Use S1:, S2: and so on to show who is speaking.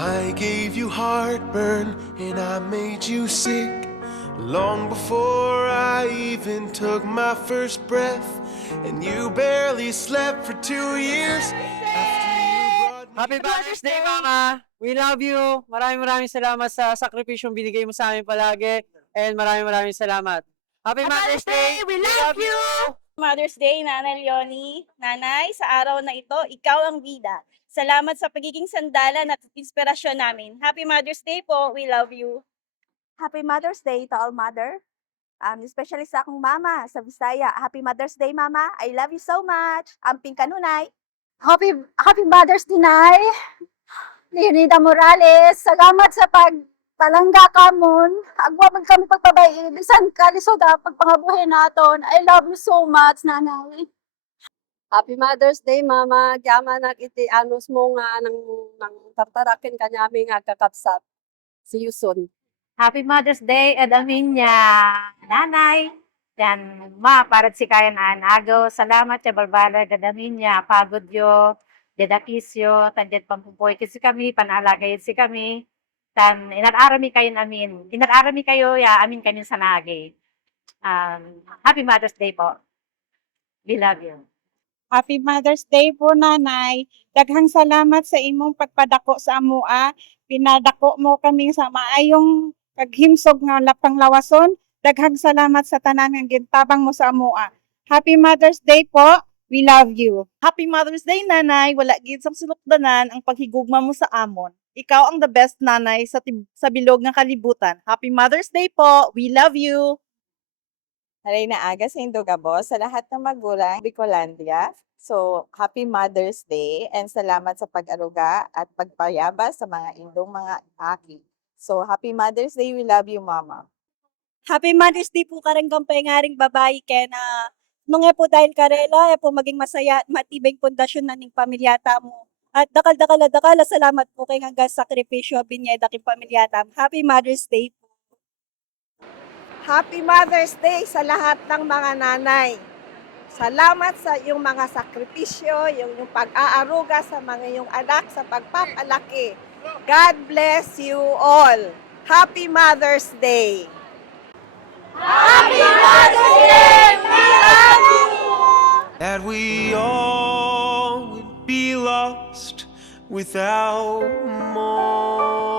S1: I gave you heartburn and I made you sick. Long before I even took my first breath, and you barely slept for two years.
S2: Happy Father's Day, Mama! We love you! Maraming maraming salamat sa sakripisyong binigay mo sa amin palagi. And maraming maraming salamat. Happy Mother's Day!
S3: We love you!
S4: Mother's Day, Nanay Leonie. Nanay, sa araw na ito, ikaw ang bida. Salamat sa pagiging sandalan at inspirasyon namin. Happy Mother's Day po. We love you.
S3: Happy Mother's Day to all mother. Um, especially sa akong mama sa Bisaya. Happy Mother's Day, Mama. I love you so much. Amping kanunay.
S5: Happy Happy Mother's Day, Nay. Leonida Morales, salamat sa pagpalangga kamon. Agwa man kami pagpabay, bisan kalisod ah, pagpangabuhay naton. I love you so much, Nanay.
S6: Happy Mother's Day, Mama. Kiyama na iti anos mo nga nang, nang tartarakin kanyami nga kakapsat. See you soon.
S7: Happy Mother's Day, adamin niya, nanay. Yan, ma, para si kaya na anago. Salamat sa barbala, gadamin niya, pagod yo, dedakisyo, tandiyan pampupoy kasi kami, panalagay si kami. Tan, inararami kayo namin. Inararami kayo, ya, amin kami sa nagi. Um, happy Mother's Day po. We love you.
S8: Happy Mother's Day po, Nanay. Daghang salamat sa imong pagpadako sa amua. Pinadako mo kami sa maayong paghimsog nga lapang lawason. Daghang salamat sa tanan nga gintabang mo sa amua. Happy Mother's Day po. We love you.
S9: Happy Mother's Day, nanay. Wala gid sa sulukdanan ang paghigugma mo sa amon. Ikaw ang the best nanay sa tib- sa bilog ng kalibutan. Happy Mother's Day po. We love you.
S10: Haray na aga sa Indogabo sa lahat ng magulang Bicolandia. So, happy Mother's Day and salamat sa pag-aruga at pagpayaba sa mga indong mga aki. So, happy Mother's Day. We love you, Mama.
S4: Happy Mother's Day po karang gampay babae kaya na mga po dahil karela, po maging masaya at matibay pundasyon na ning pamilyata mo. At dakal-dakal dakal salamat po kay hanggang sakripisyo binyay daking pamilyata. Happy Mother's Day po.
S3: Happy Mother's Day sa lahat ng mga nanay. Salamat sa iyong mga sakripisyo, yung, yung pag-aaruga sa mga iyong anak sa pagpapalaki. God bless you all. Happy Mother's Day.
S1: that without more.